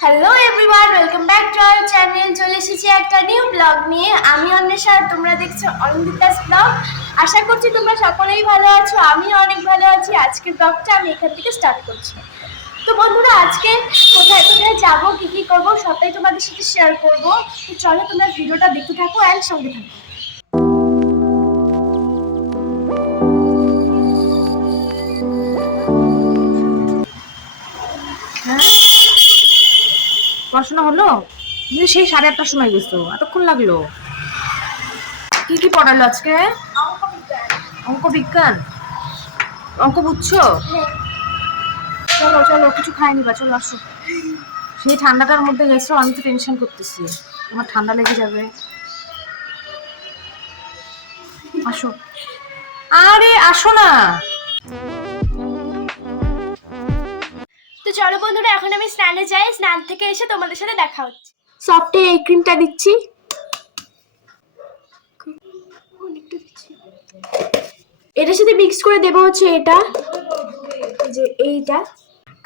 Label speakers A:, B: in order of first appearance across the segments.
A: Hello everyone welcome back to our channel চলে এসেছি একটা নিউ ব্লগ নিয়ে। আমি অন্বেষা, তোমরা দেখছ অনিন্দিতাস ব্লগ আশা করছি তোমরা সকলেই ভালো আছো আমি অনেক ভালো আছি। আজকের ব্লগটা আমি এখান থেকে স্টার্ট করছি। তো বন্ধুরা, আজকে কোথায় কোথায় যাব, কী কী করব, সবটাই তোমাদের সাথে শেয়ার করব। তো চলো তোমরা ভিডিওটা দেখতে থাকো অ্যান্ড সঙ্গে থাকো।
B: পড়াশোনা হলো? কিন্তু সেই সাড়ে আটটার সময় গেছো। এতক্ষণ লাগল। কি কি পড়ালো আজকে? অঙ্ক বিজ্ঞান অঙ্ক বুঝছ? চলো চলো, কিছু খাইনি বা চলো আসো। সেই ঠান্ডাটার মধ্যে গেছো, আমি তো টেনশন করতেছি। আমার ঠান্ডা লেগে যাবে। আসো। আরে, আসো না।
A: তো চলো বন্ধুরা, এখন আমি স্নানে যাই। স্নান থেকে এসে তোমাদের সাথে দেখা হচ্ছে। সফটে এই ক্রিমটা দিচ্ছি। এটার সাথে মিক্স করে দেবো হচ্ছে এটা। যে এইটা।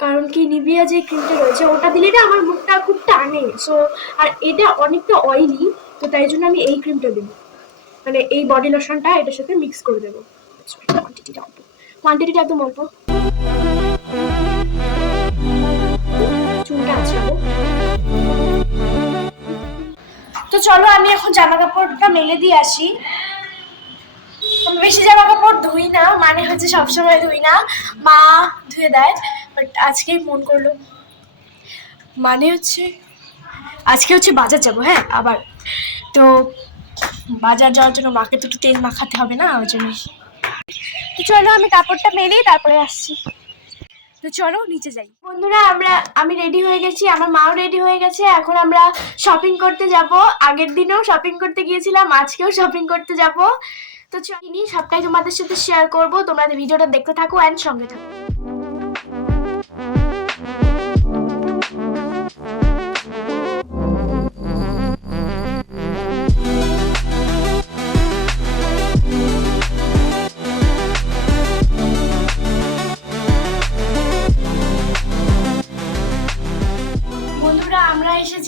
A: কারণ কি, নিভিয়া যে ক্রিমটা রয়েছে, ওটা দিলে না আমার মুখটা খুব টানে। সো আর এটা অনেকটা অয়েলি তো তাই জন্য আমি এই ক্রিমটা দেবো। মানে এই বডি লোশনটা এটার সাথে মিক্স করে দেবো। কোয়ান্টিটিটা অল্প। কোয়ান্টিটিটা একদম অল্প। তো চলো, আমি এখন জামা কাপড়টা মেলে দিয়ে আসি। বেশি জামা কাপড় ধুই না মানে হচ্ছে সবসময় ধুই না। মা ধুয়ে দেয় বাট আজকেই মন করল। মানে হচ্ছে, আজকে হচ্ছে বাজার যাব হ্যাঁ আবার। তো বাজার যাওয়ার জন্য মাকে তো একটু তেল মাখাতে হবে না, ওই জন্য। তো চলো, আমি কাপড়টা মেলি তারপরে আসছি। তো চলো নিচে যাই। বন্ধুরা, আমরা, আমি রেডি হয়ে গেছি, আমার মাও রেডি হয়ে গেছে। এখন আমরা শপিং করতে যাব। আগের দিনেও শপিং করতে গিয়েছিলাম, আজকেও শপিং করতে যাব। তো চিনি সবটাই তোমাদের সাথে শেয়ার করব। তোমরা ভিডিওটা দেখতে থাকো অ্যান্ড সঙ্গে থাকো।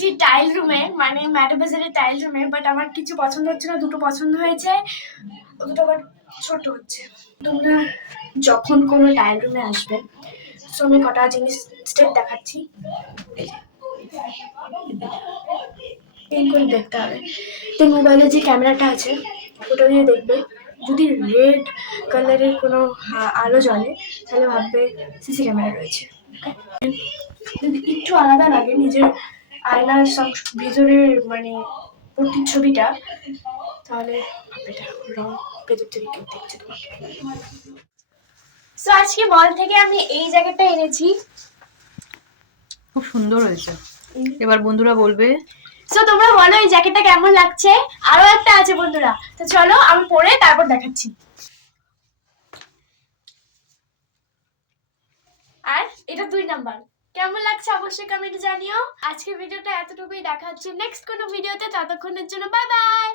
A: এসেছি টাইল রুমে মানে ম্যাডো বাজারের টাইল রুমে বাট আমার কিছু পছন্দ হচ্ছে না, দুটো পছন্দ হয়েছে। দুটো আবার ছোট হচ্ছে। তোমরা যখন কোনো টাইল রুমে আসবে সো আমি কটা জিনিস স্টেপ দেখাচ্ছি। পেন করে দেখতে হবে। তো মোবাইলে যে ক্যামেরাটা আছে, ওটা দিয়ে দেখবে। যদি রেড কালারের কোনো আলো জ্বলে, তাহলে ভাববে সিসি ক্যামেরা রয়েছে। যদি একটু আলাদা লাগে, নিজের আয়নার ভিতরের মানে প্রতিচ্ছবিটা তাহলে এটা রং ভেতর থেকে কেউ দেখছে সো আজকে মল থেকে আমি এই জ্যাকেটটা এনেছি।
B: খুব সুন্দর হয়েছে। এবার বন্ধুরা বলবে।
A: সো তোমরা বলো এই জ্যাকেটটা কেমন লাগছে? আরও একটা আছে বন্ধুরা। তো চলো আমি পরে তারপর দেখাচ্ছি। আর এটা দুই নাম্বার। কেমন লাগছে অবশ্যই কমেন্টে জানিও। আজকের ভিডিওটা এতটুকুই, দেখা হচ্ছে নেক্সট কোনো ভিডিওতে, ততক্ষণের জন্য বাই বাই